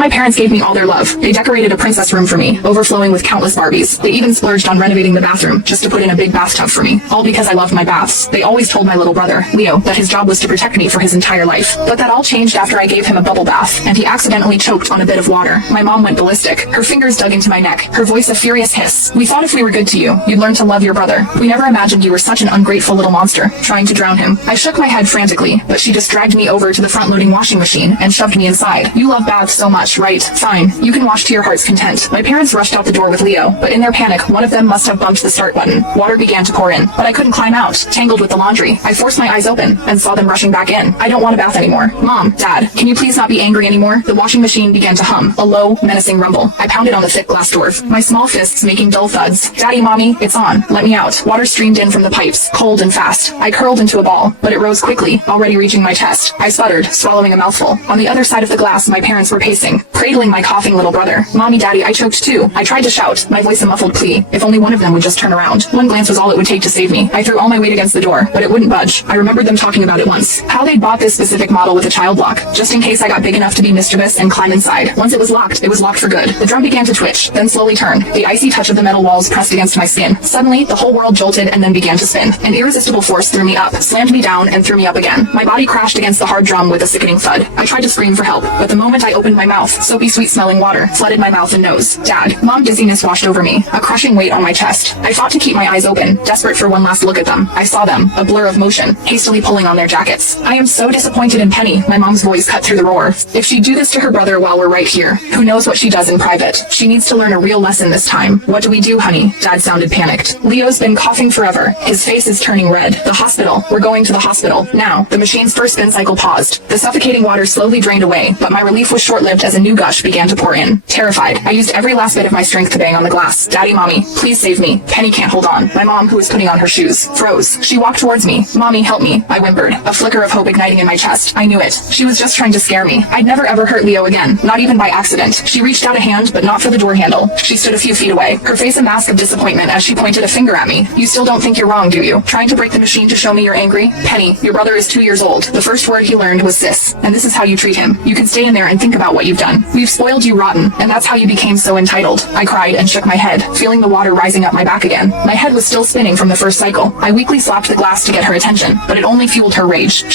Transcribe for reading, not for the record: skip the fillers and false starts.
my parents gave me all their love. They decorated a princess room for me, overflowing with countless Barbies. They even splurged on renovating the bathroom just to put in a big bathtub for me, all because I loved my baths. They always told my little brother, Leo, that his job was to protect me for his entire life. But that all changed after I gave him a bubble bath, and he accidentally choked on a bit of water. My mom went ballistic. Her fingers dug into my neck, her voice a furious hiss. We thought if we were good to you, you'd learn to love your brother. We never imagined you were such an ungrateful little monster, trying to drown him. I shook my head frantically, but she just dragged me over to the front-loading washing machine and shoved me inside. You love baths so much, right? Fine. You can wash to your heart's content. My parents rushed out the door with Leo, but in their panic, one of them must have bumped the start button. Water began to pour in, but I couldn't climb out, tangled with the laundry. I forced my eyes open and saw them rushing back in. I don't want a bath anymore. Mom, Dad, can you please not be angry anymore? The washing machine began to hum, a low, menacing rumble. I pounded on the thick glass doors, my small fists making dull thuds. Daddy, Mommy, it's on. Let me out. Water streamed in from the pipes, cold and fast. I curled into a ball, but it rose quickly, already reaching my chest. I sputtered, swallowing a mouthful. On the other side of the glass, my parents were pacing, cradling my coughing little brother. Mommy, Daddy, I choked too. I tried to shout, my voice a muffled plea. If only one of them would just turn around. One glance was all it would take to save me. I threw all my weight against the door, but it wouldn't budge. I remembered them talking about it once. How they'd bought this specific model with a child lock, just in case I got big enough to be mischievous and climb inside. Once it was locked for good. The drum began to twitch, then slowly turned. The icy touch of the metal walls pressed against my skin. Suddenly, the whole world jolted and then began to spin. An irresistible force threw me up, slammed me down, and threw me up again. My body crashed against the hard drum with a sickening thud. I tried to scream for help, but the moment I opened my mouth, soapy sweet-smelling water flooded my mouth and nose. Dad, Mom, dizziness washed over me, a crushing weight on my chest. I fought to keep my eyes open, desperate for one last look at them. I saw them, a blur of motion, hastily pulling on their jackets. I am so disappointed in Penny, my mom's voice cut through the roar. If she'd do this to her brother while we're right here, who knows what she does in private? She needs to learn a real lesson this time. What do we do, honey? Dad sounded panicked. Leo's been coughing forever. His face is turning red. The hospital. We're going to the hospital. Now. The machine's first spin cycle paused. The suffocating water slowly drained away, but my relief was short-lived as a new gush began to pour in. Terrified, I used every last bit of my strength to bang on the glass. Daddy, Mommy, please save me. Penny can't hold on. My mom, who was putting on her shoes, froze. She walked towards me. Mommy, help me. I whimpered, a flicker of hope igniting in my chest. I knew it. She was just trying to scare me. I'd never ever hurt Leo again, not even by accident. She reached out a hand, but not for the door handle. She stood a few feet away, her face a mask of disappointment as she pointed a finger at me. You still don't think you're wrong, do you? Trying to break the machine to show me you're angry? Penny, your brother is 2 years old. The first word he learned was sis, and this is how you treat him. You can stay in there and think about what you've done. We've spoiled you rotten, and that's how you became so entitled. I cried and shook my head, feeling the water rising up my back again. My head was still spinning from the first cycle. I weakly slapped the glass to get her attention, but it only fueled her rage.